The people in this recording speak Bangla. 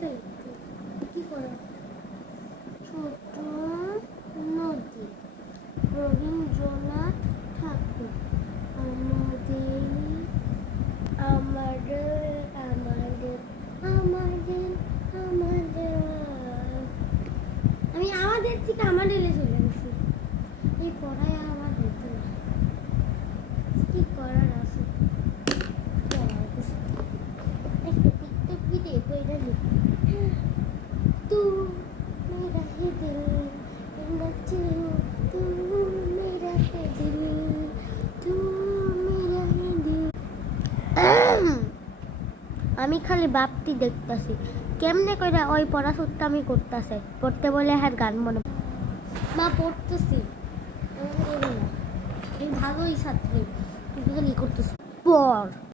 কি করে ছোট নদী রবীন্দ্রনাথ ঠাকুর আমাদের আমাদের আমাদের আমাদের আমাদের আমি আমাদের থেকে আমাদের চলে গেছি এই পড়ায় আমার হতো না কি করার আছে একটু পিকতে পিটে কইরা লিখ तू मेरा है दिल बच्चों तू मेरा है दिल तू मेरा है दिल আমি খালি বাপটি দেখতাছি কেমনে কইরা ওই পড়াশুটটা আমি করতেছে পড়তে বলে হ্যাঁ গান মনে মা পড়তেছি আমি ভালোই ছাত্রী তুই খালি করতেছিস পড়